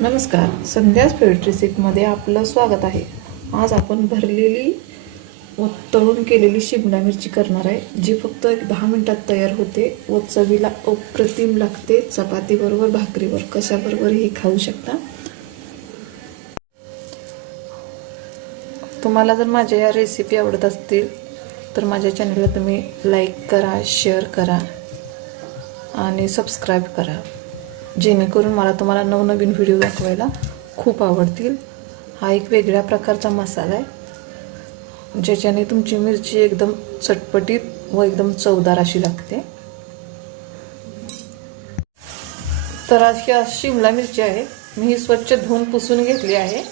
नमस्कार. संध्याच स्पिरिट रेसिपीमध्ये आपलं स्वागत आहे. आज आपण भरलेली व तळून केलेली शिमला मिरची करणार आहे जी फक्त एक दहा मिनटात तयार होते व चवीला अप्रतिम लागते. चपातीबरोबर भाकरीवर कशाबरोबर ही खाऊ शकता? तुम्हाला जर माझ्या या रेसिपी आवडत असतील तर माझ्या चॅनलला तुम्ही लाईक करा शेअर करा आणि सबस्क्राईब करा. जेणेकरून मला तुम्हाला नवनवीन व्हिडिओ दाखवायला खूप आवडतील. हा एक वेगळ्या प्रकारचा मसाला आहे. ज्याच्याने तुमची मिरची एकदम चटपटीत व एकदम चवदार अशी लागते. तर आज ही शिमला मिरची आहे. मी ही स्वच्छ धुवून पुसून घेतली आहे.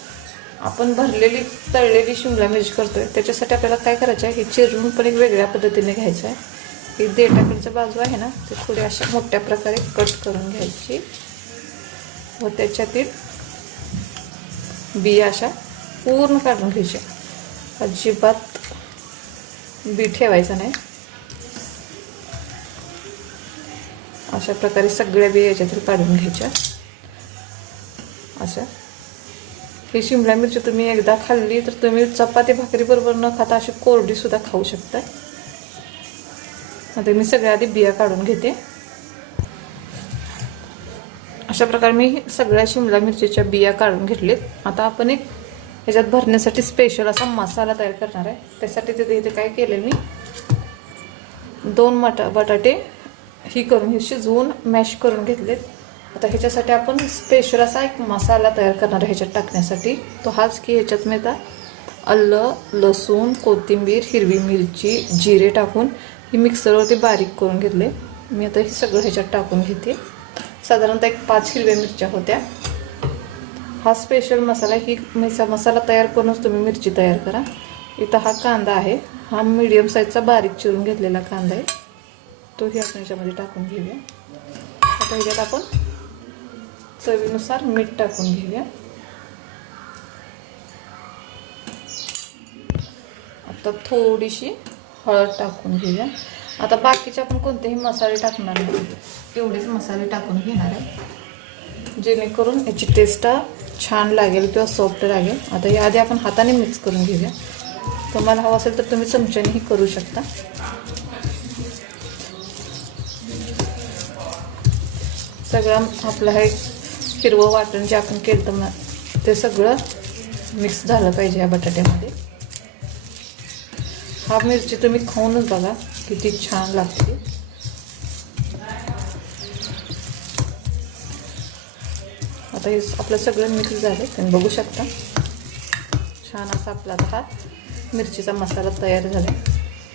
आपण भरलेली तळलेली शिमला मिरची करतोय. त्याच्यासाठी आपल्याला काय करायचं आहे? हे चिरून पण एक वेगळ्या पद्धतीने घ्यायचं आहे. ही देठाकडच्या बाजू आहे ना ते थोडी अशा मोठ्या प्रकारे कट करून घ्यायची. व त्याच्यातील बिया अशा पूर्ण काढून घ्यायच्या. अजिबात बी ठेवायचं नाही. अशा प्रकारे सगळ्या बिया याच्यातील काढून घ्यायच्या. अशा ही शिमला मिरची तुम्ही एकदा खाल्ली तर तुम्ही चपाती भाकरी बरोबर न खाता अशी कोरडी सुद्धा खाऊ शकता. आता मी सगळ्या आधी बिया काढून घेते. अशा प्रकारे मी सगळ्या शिमला मिरचीच्या बिया काढून घेतलेत. आता आपण एक ह्याच्यात भरण्यासाठी स्पेशल असा मसाला तयार करणार आहे. त्यासाठी तिथे इथे काय केलं मी? दोन मटा बटाटे ही करून हे शिजवून मॅश करून घेतलेत. आता ह्याच्यासाठी आपण स्पेशल असा एक मसाला तयार करणार आहे ह्याच्यात टाकण्यासाठी. तो हाच की ह्याच्यात मी आता अल्लं लसूण कोथिंबीर हिरवी मिरची जिरे टाकून ही मिक्सरवरती बारीक करून घेतले. मी आता हे सगळं ह्याच्यात टाकून घेते. साधारणतः एक पाच हिरव्या मिरच्या होत्या. हा स्पेशल मसाला ही मिसा मसाला तयार करूनच तुम्ही मिरची तयार करा. इथं हा कांदा आहे. हा मीडियम साईजचा बारीक चिरून घेतलेला कांदा आहे. तोही आपण याच्यामध्ये टाकून घेऊया. आता ह्याच्यात आपण चवीनुसार मीठ टाकून घेऊया. आता थोडीशी हळद टाकून घेऊया. आता बाकीचे आपण कोणतेही मसाले टाकणार नाही. एवढेच मसाले टाकून घेणार आहे. जेणेकरून याची टेस्ट छान लागेल किंवा सॉफ्ट लागेल. आता याआधी आपण हाताने मिक्स करून घेऊया. तुम्हाला हवं असेल तर तुम्ही चमच्यानेही करू शकता. सगळं आपलं हे हिरवं वाटण जे आपण केलं तर ते सगळं मिक्स झालं पाहिजे या बटाट्यामध्ये. हा मिरची तुम्ही खाऊनच बघा किती छान लागते. आता हे आपलं सगळं मिक्स झालं तुम्ही बघू शकता. छान असा आपला आता हा मिरचीचा मसाला तयार झाला.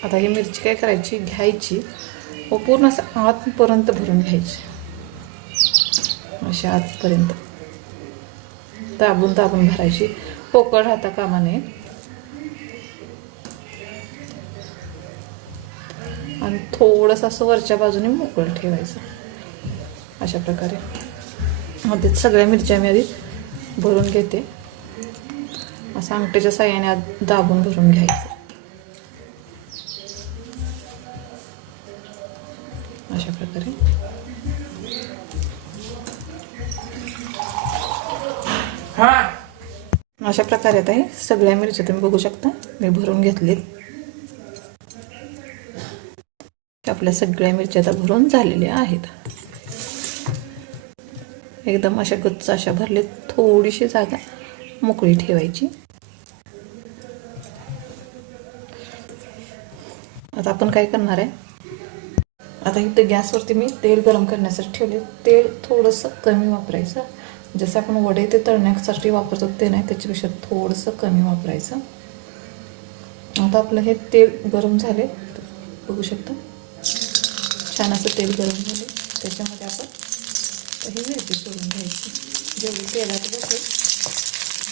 आता ही मिरची काय करायची? घ्यायची व पूर्ण असं आतपर्यंत भरून घ्यायची. अशी आतपर्यंत. दाबून दाबून भरायची. पोकळ राहता कामा नये. आणि थोडंसं असं वरच्या बाजूने मोकळं ठेवायचं. अशा प्रकारे. मध्ये सगळ्या मिरच्या मी आधी भरून घेते. असं अंगठ्याच्या साह्याने दाबून भरून घ्यायचं. अशा प्रकारे. अशा प्रकारे आता हे सगळ्या मिरच्या तुम्ही बघू शकता. मी भरून घेतले आपल्या सगळ्या मिरच्या आता भरून झालेल्या आहेत. एकदम अशा गच्च अशा भरले थोडीशी जागा मोकळी ठेवायची. आता आपण काय करणार आहे? आता इथं गॅसवरती मी तेल गरम करण्यासाठी ठेवले. तेल थोडंसं कमी वापरायचं. जसं आपण वडे ते तळण्यासाठी वापरतो ते नाही त्याच्यापेक्षा थोडंसं कमी वापरायचं. आता आपलं हे तेल गरम झाले. बघू शकता. छान असं तेल गरम झालं त्याच्यामध्ये आपण ही मिरची सोडून घ्यायची. जेवढी तेलात बसेल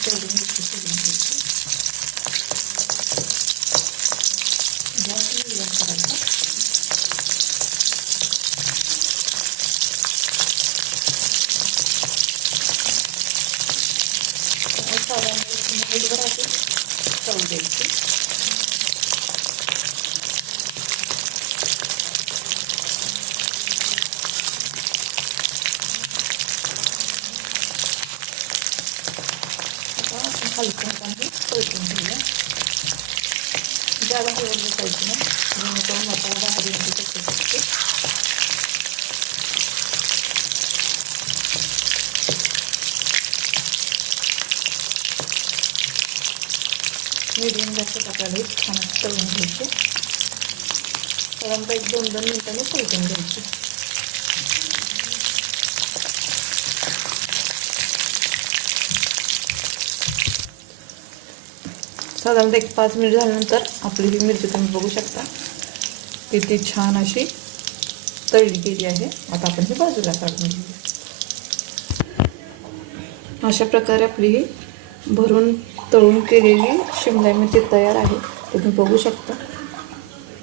तेवढी मिरची सोडून घ्यायची. गॅस मिडियम करायचा. साधारण मिनिटभर असे चव द्यायची हलकं हाताने परतून घेऊया ज्यादा हलवलं पाहिजे ना जेणेकरून मसाला बाहेर येऊ शकते मीडियम जास्त आपल्याला हे छान तळून घ्यायचे साधारणतः एक दोन दोन मिनिटांनी परतून घ्यायचे साधारणतः एक पाच मिनिट झाल्यानंतर आपली ही मिरची तुम्ही बघू शकता. किती छान अशी तळली गेली आहे. आता आपण ही बाजूला काढून घेऊया. अशा प्रकारे आपली ही भरून तळून केलेली शिमला मिरची तयार आहे. तुम्ही बघू शकता.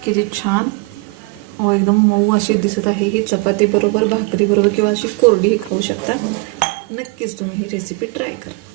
किती छान. व एकदम मऊ अशी दिसत आहे. ही चपातीबरोबर भाकरीबरोबर किंवा अशी कोरडीही खाऊ शकता. नक्कीच तुम्ही ही रेसिपी ट्राय करा.